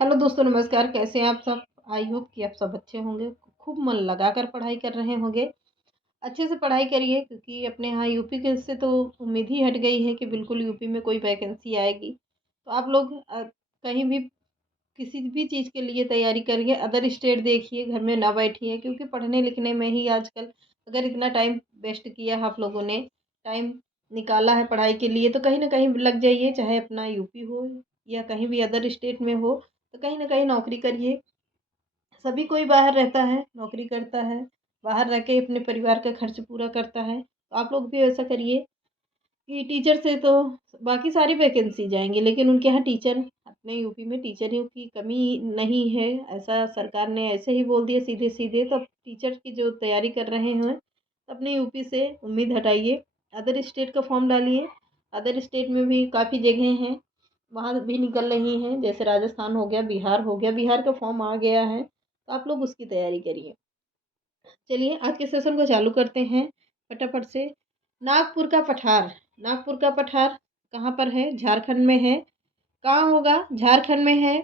Hello दोस्तों, नमस्कार। कैसे हैं आप सब? आई होप कि आप सब अच्छे होंगे। खूब मन लगाकर पढ़ाई कर रहे होंगे। अच्छे से पढ़ाई करिए क्योंकि अपने यहाँ यूपी के से तो उम्मीद ही हट गई है कि बिल्कुल यूपी में कोई वैकेंसी आएगी। तो आप लोग कहीं भी किसी भी चीज़ के लिए तैयारी करिए। अदर स्टेट देखिए, घर में ना बैठिए क्योंकि पढ़ने लिखने में ही आजकल अगर इतना टाइम वेस्ट किया है आप लोगों ने, टाइम निकाला है पढ़ाई के लिए, तो कहीं ना कहीं लग जाइए। चाहे अपना यूपी हो या कहीं भी अदर स्टेट में हो, तो कहीं ना कहीं नौकरी करिए। सभी कोई बाहर रहता है, नौकरी करता है, बाहर रह के अपने परिवार का खर्च पूरा करता है। तो आप लोग भी ऐसा करिए कि टीचर से तो बाकी सारी वैकेंसी जाएंगी, लेकिन उनके यहाँ टीचर, अपने यूपी में टीचरों की कमी नहीं है। ऐसा सरकार ने ऐसे ही बोल दिया सीधे सीधे। तो अब टीचर की जो तैयारी कर रहे हैं, तो अपने यूपी से उम्मीद हटाइए। अदर स्टेट का फॉर्म डालिए। अदर स्टेट में भी काफ़ी जगह हैं, वहाँ भी निकल रही हैं। जैसे राजस्थान हो गया, बिहार हो गया, बिहार का फॉर्म आ गया है, तो आप लोग उसकी तैयारी करिए। चलिए आज के सेशन को चालू करते हैं फटाफट से। नागपुर का पठार। नागपुर का पठार कहाँ पर है? झारखंड में है। कहाँ होगा? झारखंड में है।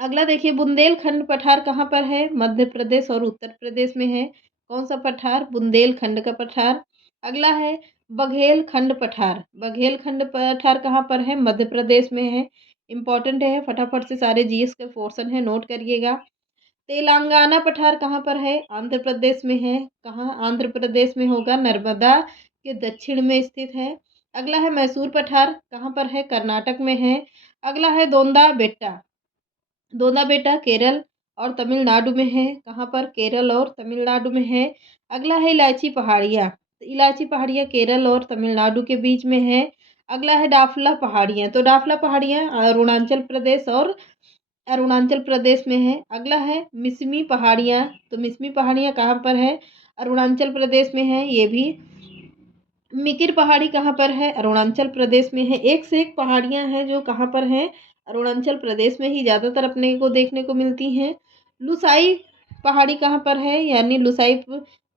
अगला देखिए, बुंदेलखंड पठार कहाँ पर है? मध्य प्रदेश और उत्तर प्रदेश में है। कौन सा पठार? बुंदेलखंड का पठार। अगला है बघेलखंड पठार। बघेलखंड पठार कहाँ पर है? मध्य प्रदेश में है। इंपॉर्टेंट है, फटाफट से सारे जीएस के पोर्शन है, नोट करिएगा। तेलंगाना पठार कहाँ पर है? आंध्र प्रदेश में है। कहाँ आंध्र प्रदेश में होगा? नर्मदा के दक्षिण में स्थित है। अगला है मैसूर पठार, कहाँ पर है? कर्नाटक में है। अगला है दोंदा बेट्टा। दोंदा बेट्टा केरल और तमिलनाडु में है। कहाँ पर? केरल और तमिलनाडु में है। अगला है इलायची पहाड़ियाँ। तो इलायची पहाड़ियाँ केरल और तमिलनाडु के बीच में है। अगला है डाफला पहाड़ियाँ। तो डाफला पहाड़ियाँ अरुणाचल प्रदेश में है। अगला है मिसमी पहाड़ियाँ। तो मिसमी पहाड़ियाँ कहाँ पर है? अरुणाचल प्रदेश में है ये भी। मिकिर पहाड़ी कहाँ पर है? अरुणाचल प्रदेश में है। एक से एक पहाड़ियाँ हैं जो कहाँ पर हैं? अरुणाचल प्रदेश में ही ज़्यादातर अपने को देखने को मिलती हैं। लुसाई पहाड़ी कहाँ पर है? यानी लुसाई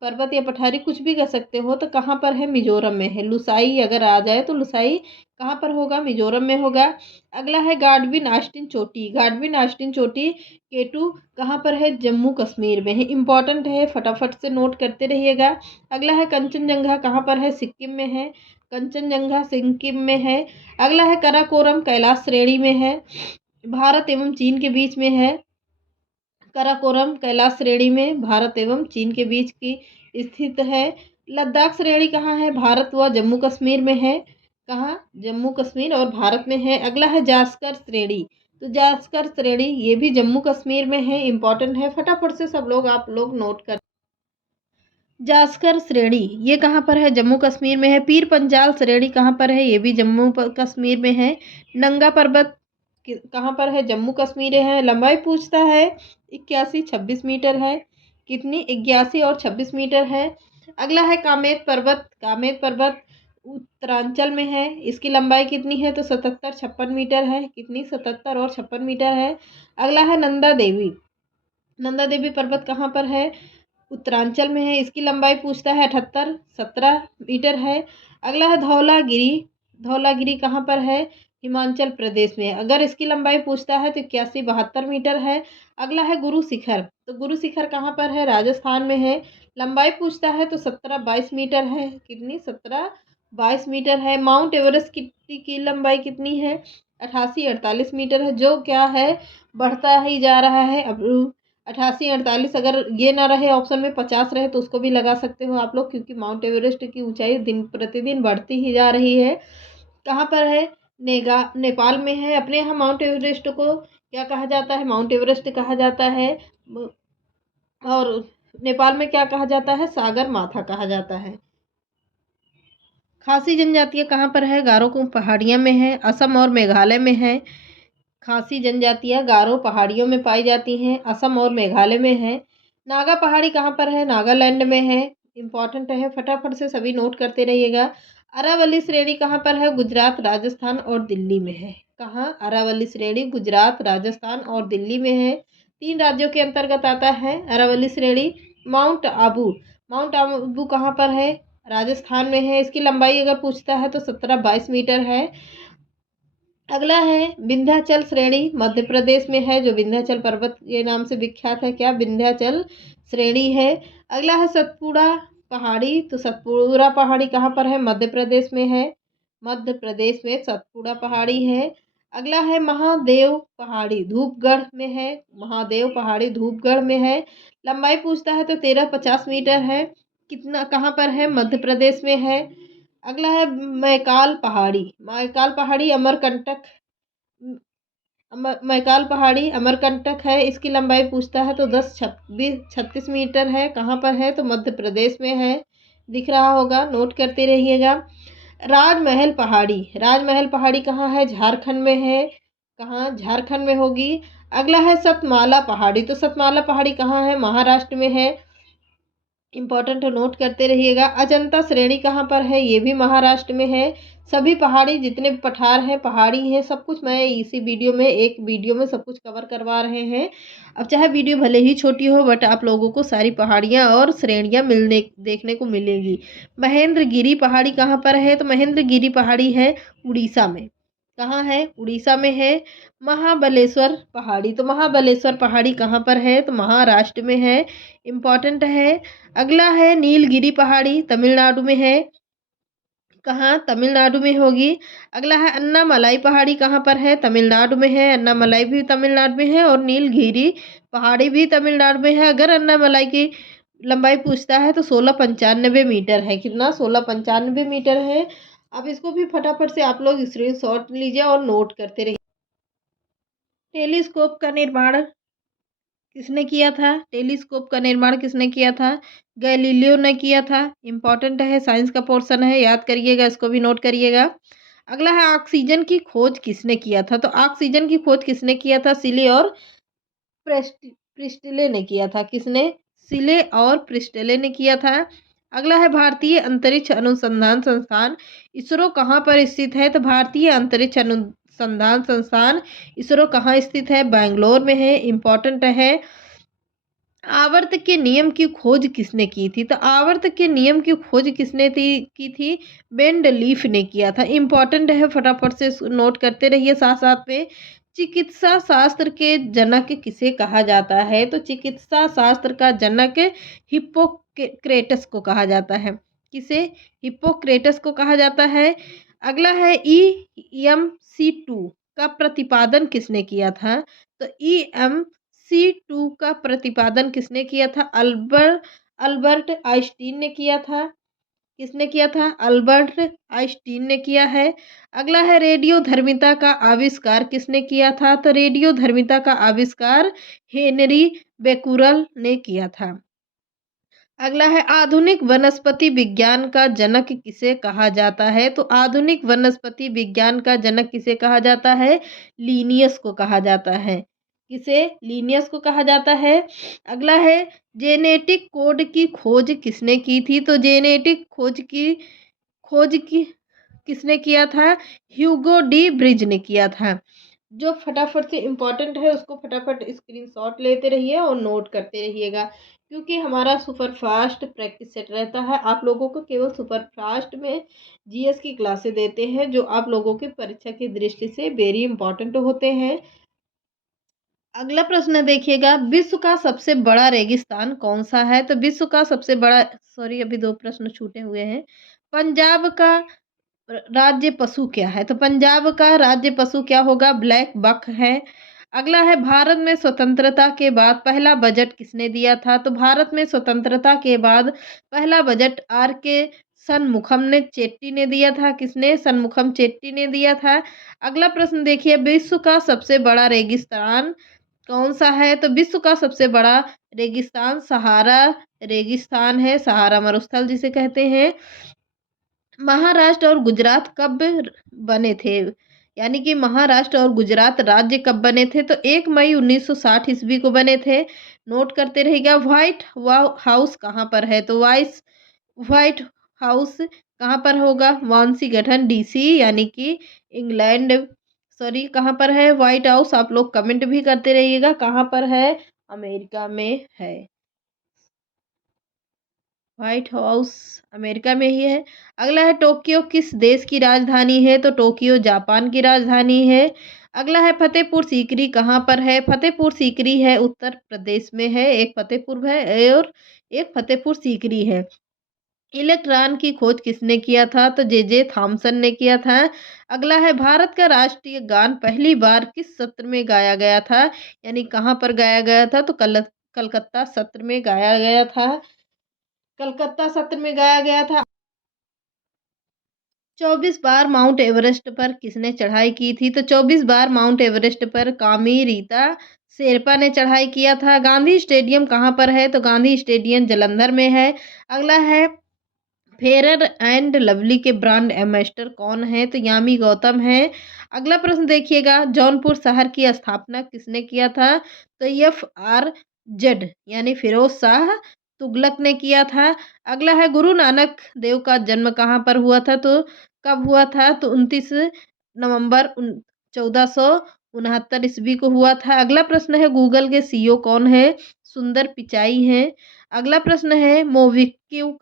पर्वत या पठारी कुछ भी कह सकते हो, तो कहाँ पर है? मिजोरम में है। लुसाई अगर आ जाए तो लुसाई कहाँ पर होगा? मिजोरम में होगा। अगला है गाडविन आस्टिन चोटी। गाडविन आस्टिन चोटी केटू कहाँ पर है? जम्मू कश्मीर में है। इंपॉर्टेंट है, फटाफट से नोट करते रहिएगा। अगला है कंचनजंगा, कहाँ पर है? सिक्किम में है। कंचनजंगा सिक्किम में है। अगला है कराकोरम, कैलाश श्रेणी में है। भारत एवं चीन के बीच में है। कराकोरम कैलाश श्रेणी में भारत एवं चीन के बीच की स्थित है। लद्दाख श्रेणी कहाँ है? भारत व जम्मू कश्मीर में है। कहाँ? जम्मू कश्मीर और भारत में है। अगला है जास्कर श्रेणी। तो जास्कर श्रेणी ये भी जम्मू कश्मीर में है। इंपॉर्टेंट है, फटाफट से सब लोग आप लोग नोट कर। जास्कर श्रेणी ये कहाँ पर है? जम्मू कश्मीर में है। पीर पंजाल श्रेणी कहाँ पर है? ये भी जम्मू कश्मीर में है। नंगा पर्वत कहाँ पर है? जम्मू कश्मीर है। लंबाई पूछता है, 81-26 मीटर है। कितनी? 81 और 26 मीटर है। अगला है कामेत पर्वत। कामेत पर्वत उत्तरांचल में है। इसकी लंबाई कितनी है? तो 77-56 मीटर है। कितनी? 77 और 56 मीटर है। अगला है नंदा देवी। नंदा देवी पर्वत कहाँ पर है? उत्तरांचल में है। इसकी लंबाई पूछता है 78-17 मीटर है। अगला है धौलागिरी। धौलागिरी कहाँ पर है? हिमाचल प्रदेश में। अगर इसकी लंबाई पूछता है तो 81-72 मीटर है। अगला है गुरु शिखर। तो गुरु शिखर कहाँ पर है? राजस्थान में है। लंबाई पूछता है तो 17-22 मीटर है। कितनी? 17-22 मीटर है। माउंट एवरेस्ट की लंबाई कितनी है? 88-48 मीटर है। जो क्या है, बढ़ता ही जा रहा है। अब 88-48, अगर ये ना रहे ऑप्शन में, 50 रहे तो उसको भी लगा सकते हो आप लोग, क्योंकि माउंट एवरेस्ट की ऊंचाई दिन प्रतिदिन बढ़ती ही जा रही है। कहाँ पर है? नेपाल में है। अपने यहाँ माउंट एवरेस्ट को क्या कहा जाता है? माउंट एवरेस्ट कहा जाता है। और नेपाल में क्या कहा जाता है? सागर माथा कहा जाता है। खासी जनजातीय कहाँ पर है? गारो को पहाड़ियाँ में है। असम और मेघालय में है। खासी जनजातियाँ गारो पहाड़ियों में पाई जाती हैं। असम और मेघालय में है। नागा पहाड़ी कहाँ पर है? नागालैंड में है। इंपॉर्टेंट है, फटाफट से सभी नोट करते रहिएगा। अरावली श्रेणी कहाँ पर है? गुजरात, राजस्थान और दिल्ली में है। कहाँ? अरावली श्रेणी गुजरात, राजस्थान और दिल्ली में है। 3 राज्यों के अंतर्गत आता है अरावली श्रेणी। माउंट आबू। माउंट आबू कहाँ पर है? राजस्थान में है। इसकी लंबाई अगर पूछता है तो 17-22 मीटर है। अगला है विंध्याचल श्रेणी, मध्य प्रदेश में है, जो विंध्याचल पर्वत के नाम से विख्यात है। क्या? विंध्याचल श्रेणी है। अगला है सतपुड़ा पहाड़ी, तो सतपुड़ा पहाड़ी कहाँ पर है? मध्य प्रदेश में है। मध्य प्रदेश में सतपुड़ा पहाड़ी है। अगला है महादेव पहाड़ी, धूपगढ़ में है। महादेव पहाड़ी धूपगढ़ में है। लंबाई पूछता है तो 1350 मीटर है। कितना, कहाँ पर है? मध्य प्रदेश में है। अगला है मैकाल पहाड़ी, मैकाल पहाड़ी अमरकंटक, मैकाल पहाड़ी अमरकंटक है। इसकी लंबाई पूछता है तो 10-36 मीटर है। कहाँ पर है? तो मध्य प्रदेश में है। दिख रहा होगा, नोट करते रहिएगा। राजमहल पहाड़ी, राजमहल पहाड़ी कहाँ है? झारखंड में है। कहाँ? झारखंड में होगी। अगला है सतमाला पहाड़ी, तो सतमाला पहाड़ी कहाँ है? महाराष्ट्र में है। इंपॉर्टेंट नोट करते रहिएगा। अजंता श्रेणी कहाँ पर है? ये भी महाराष्ट्र में है। सभी पहाड़ी, जितने भी पठार हैं, पहाड़ी हैं, सब कुछ मैं इसी वीडियो में, एक वीडियो में सब कुछ कवर करवा रहे हैं। अब चाहे वीडियो भले ही छोटी हो, बट आप लोगों को सारी पहाड़ियाँ और श्रेणियाँ मिलने देखने को मिलेंगी। महेंद्रगिरी पहाड़ी कहाँ पर है? तो महेंद्रगिरी पहाड़ी है उड़ीसा में। कहाँ है? उड़ीसा में है। महाबलेश्वर पहाड़ी, तो महाबलेश्वर पहाड़ी कहाँ पर है? तो महाराष्ट्र में है। इम्पॉर्टेंट है। अगला है नीलगिरी पहाड़ी, तमिलनाडु में है। कहाँ? तमिलनाडु में होगी। अगला है अन्नामलाई पहाड़ी, कहाँ पर है? तमिलनाडु में है। अन्नामलाई भी तमिलनाडु में है और नीलगिरी पहाड़ी भी तमिलनाडु में है। अगर अन्नामलाई की लंबाई पूछता है तो 1695 मीटर है। कितना? 1695 मीटर है। अब इसको भी फटाफट से आप लोग स्क्रीनशॉट लीजिए और नोट करते रहिए। टेलीस्कोप का निर्माण किसने किया था? टेलीस्कोप का निर्माण किसने किया था? गैलीलियो ने किया था। इंपॉर्टेंट है, साइंस का पोर्शन है, याद करिएगा, इसको भी नोट करिएगा। अगला है ऑक्सीजन की खोज किसने किया था? तो ऑक्सीजन की खोज किसने किया था? सिले और प्रिस्टले ने किया था। किसने? सिले और प्रिस्टले ने किया था। अगला है भारतीय अंतरिक्ष अनुसंधान संस्थान, इसरो कहाँ पर स्थित है? तो भारतीय अंतरिक्ष अनुसंधान संस्थान इसरो कहाँ स्थित है? बैंगलोर में है। इंपॉर्टेंट है। आवर्त के नियम की खोज किसने की थी? तो आवर्त के नियम की खोज किसने की थी? बेंडलीफ ने किया था। इंपॉर्टेंट है, फटाफट से नोट करते रहिए साथ साथ में। चिकित्सा शास्त्र के जनक किसे कहा जाता है? तो चिकित्सा शास्त्र का जनक हिप्पोक्रेटस को कहा जाता है। किसे? हिप्पोक्रेटस को कहा जाता है। अगला है EMC2 का प्रतिपादन किसने किया था? तो EMC2 का प्रतिपादन किसने किया था? अल्बर्ट आइंस्टीन ने किया था। किसने किया था? अल्बर्ट आइंस्टीन ने किया है। अगला है रेडियो धर्मिता का आविष्कार किसने किया था? तो रेडियो धर्मिता का आविष्कार हेनरी बेकुरल ने किया था। अगला है आधुनिक वनस्पति विज्ञान का जनक किसे कहा जाता है? तो आधुनिक वनस्पति विज्ञान का जनक किसे कहा जाता है? लीनियस को कहा जाता है। किसे? लीनियस को कहा जाता है। अगला है जेनेटिक कोड की खोज किसने की थी? तो जेनेटिक खोज की किसने किया था? ह्यूगो डी ब्रिज ने किया था। जो फटाफट से इम्पोर्टेंट है उसको फटाफट स्क्रीनशॉट लेते रहिए और नोट करते रहिएगा, क्योंकि हमारा सुपर फास्ट प्रैक्टिस सेट रहता है। आप लोगों को केवल सुपर फास्ट में जीएस की क्लासेस देते हैं, जो आप लोगों की परीक्षा की दृष्टि से वेरी इंपॉर्टेंट होते हैं। अगला प्रश्न देखिएगा, विश्व का सबसे बड़ा रेगिस्तान कौन सा है? तो विश्व का सबसे बड़ा, सॉरी अभी दो प्रश्न छूटे हुए हैं। पंजाब का राज्य पशु क्या है? तो पंजाब का राज्य पशु क्या होगा? ब्लैक बक है। अगला है भारत में स्वतंत्रता के बाद पहला बजट किसने दिया था? तो भारत में स्वतंत्रता के बाद पहला बजट R.K. शनमुखम ने चेट्टी ने दिया था। किसने? शनमुखम चेट्टी ने दिया था। अगला प्रश्न देखिए, विश्व का सबसे बड़ा रेगिस्तान कौन सा है? तो विश्व का सबसे बड़ा रेगिस्तान सहारा रेगिस्तान है, सहारा मरुस्थल जिसे कहते हैं। महाराष्ट्र और गुजरात कब बने थे? यानी कि महाराष्ट्र और गुजरात राज्य कब बने थे? तो 1 मई 1960 ईस्वी को बने थे। नोट करते रहिएगा। व्हाइट हाउस कहाँ पर है? तो व्हाइट हाउस कहाँ पर होगा? वाशिंगटन DC यानी कि इंग्लैंड, सॉरी कहाँ पर है व्हाइट हाउस? आप लोग कमेंट भी करते रहिएगा कहाँ पर है। अमेरिका में है। व्हाइट हाउस अमेरिका में ही है। अगला है टोक्यो किस देश की राजधानी है? तो टोक्यो जापान की राजधानी है। अगला है फतेहपुर सीकरी कहाँ पर है? फतेहपुर सीकरी है उत्तर प्रदेश में है। एक फतेहपुर है और एक फतेहपुर सीकरी है। इलेक्ट्रॉन की खोज किसने किया था? तो जे थॉमसन ने किया था। अगला है भारत का राष्ट्रीय गान पहली बार किस सत्र में गाया गया था? यानी कहाँ पर गाया गया था? तो कलकत्ता सत्र में गाया गया था। कलकत्ता सत्र में गाया गया था। 24 बार माउंट एवरेस्ट पर किसने चढ़ाई की थी? तो 24 बार माउंट एवरेस्ट पर कामी रीता शेरपा ने चढ़ाई किया था। गांधी स्टेडियम कहाँ पर है? तो गांधी स्टेडियम जालंधर में है। अगला है फेयर एंड लवली के ब्रांड एम्बेसडर कौन है? तो यामी गौतम है। अगला प्रश्न देखिएगा, जौनपुर शहर की स्थापना किसने किया था? तो FRZ यानी फिरोज शाह तुगलक ने किया था। अगला है गुरु नानक देव का जन्म कहाँ पर हुआ था? तो कब हुआ था? तो 29 नवंबर 1469 को हुआ था। अगला प्रश्न है गूगल के CEO कौन है? सुंदर पिचाई हैं। अगला प्रश्न है मोबिक्विक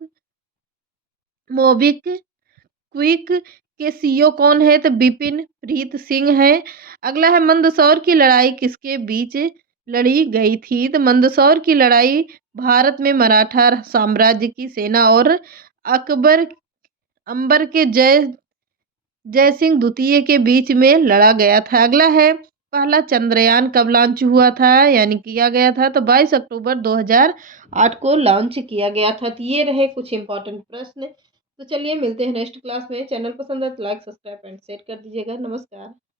के CEO कौन है? तो बिपिन प्रीत सिंह है। अगला है मंदसौर की लड़ाई किसके बीच लड़ी गई थी? तो मंदसौर की लड़ाई भारत में मराठा साम्राज्य की सेना और अकबर अंबर के जय सिंह द्वितीय के बीच में लड़ा गया था। अगला है पहला चंद्रयान कब लॉन्च हुआ था? यानी किया गया था? तो 22 अक्टूबर 2008 को लॉन्च किया गया था। तो ये रहे कुछ इंपॉर्टेंट प्रश्न। तो चलिए मिलते हैं नेक्स्ट क्लास में। चैनल पसंद है तो लाइक सब्सक्राइब एंड शेयर कर दीजिएगा। नमस्कार।